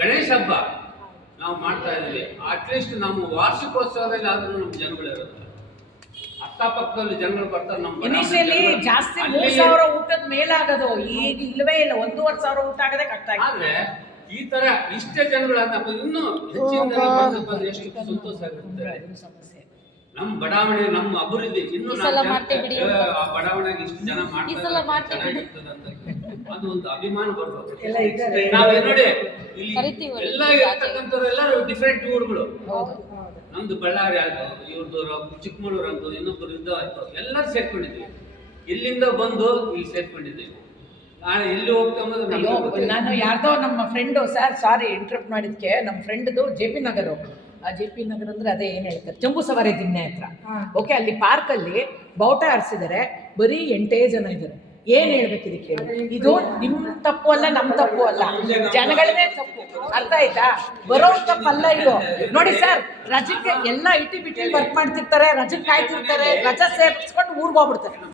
ಗಣೇಶ ಹಬ್ಬ ನಾವು ಮಾಡ್ತಾ ಇದ್ದೀವಿ. ಅಟ್ಲೀಸ್ಟ್ ನಮ್ಮ ವಾರ್ಷಿಕೋತ್ಸವದಲ್ಲಿ ಆದ್ರೂ ನಮ್ಮ ಜನಗಳು ಇರೋದು, ಅಕ್ಕಪಕ್ಕದಲ್ಲಿ ಜನಗಳು ಬರ್ತಾರೆ. ನಮ್ಮ ಇನಿಷಿಯಲಿ ಜಾಸ್ತಿ 3,000 ಊಟದ ಮೇಲಾಗೋದು, ಈಗ ಇಲ್ಲವೇ ಇಲ್ಲ. 1,500 ಊಟ ಆಗೋದೇ ಕಷ್ಟ ಆದ್ರೆ ಈ ತರ ಇಷ್ಟೇ ಜನಗಳಾದ ಇನ್ನೂ ಹೆಚ್ಚಿನ ಎಷ್ಟು ಸಂತೋಷ ಆಗುತ್ತೆ. ನಮ್ಮ ಬಡಾವಣೆ, ನಮ್ಮ ಅಭಿವೃದ್ಧಿ ಇನ್ನೂ ಬಡಾವಣೆಗೆ ಇಷ್ಟು ಜನ ಮಾಡ್ತಾರೆ, ಅದು ಒಂದು ಅಭಿಮಾನ ಬರ್ಬೇಕು. ನಾವೇ ನೋಡಿ ಇಲ್ಲಿ ಎಲ್ಲ ಇರ್ತಕ್ಕಂಥವ್ರೆಲ್ಲರೂ ಡಿಫ್ರೆಂಟ್ ಊರುಗಳು. ನಮ್ದು ಬಳ್ಳಾರಿ ಆಯ್ತು, ಇವ್ರದ್ದು ಚಿಕ್ಕಮಗಳೂರು ಅಂತ, ಇನ್ನೊಬ್ಬರು ಇದ್ದ ಆಯ್ತು, ಎಲ್ಲರೂ ಸೇರ್ಕೊಂಡಿದ್ವಿ. ಇಲ್ಲಿಂದ ಬಂದು ಇಲ್ಲಿ ಸೇರ್ಕೊಂಡಿದ್ದೀವಿ. ನಾಳೆ ಎಲ್ಲಿ ಹೋಗ್ತಾ ನಾನು ಯಾರ್ದೋ ನಮ್ಮ ಫ್ರೆಂಡು ಸಾರಿ ಇಂಟರಪ್ಟ್ ಮಾಡಿದ್ಕೆ, ನಮ್ಮ ಫ್ರೆಂಡ್ದು JP ನಗರ. ಆ JP ನಗರ ಅಂದ್ರೆ ಅದೇ ಏನು ಹೇಳ್ತಾರೆ, ಜಂಬೂ ಸವಾರಿ ದಿನ್ನೆ ಹತ್ರ. ಓಕೆ, ಅಲ್ಲಿ ಪಾರ್ಕಲ್ಲಿ ಬಾವುಟ ಹಾರಿಸಿದ್ದಾರೆ, ಬರೀ 8 ಜನ ಇದ್ದಾರೆ. ಏನ್ ಹೇಳ್ಬೇಕು ಇದಕ್ಕೆ ಹೇಳಿ? ಇದು ನಿಮ್ ತಪ್ಪು ಅಲ್ಲ, ನಮ್ ತಪ್ಪು ಅಲ್ಲ, ಜನಗಳನ್ನೇ ತಪ್ಪು. ಅರ್ಥ ಆಯ್ತಾ? ಬರೋ ತಪ್ಪಲ್ಲ ಇದು. ನೋಡಿ ಸರ್, ರಜಕ್ಕೆ ಎಲ್ಲ IT BT ವರ್ಕ್ ಮಾಡ್ತಿರ್ತಾರೆ, ರಜಕ್ಕೆ ಕಾಯ್ತಿರ್ತಾರೆ, ರಜಾ ಸೇರಿಸ್ಕೊಂಡು ಊರ್ಗ್ ಹೋಗ್ಬಿಡ್ತಾರೆ.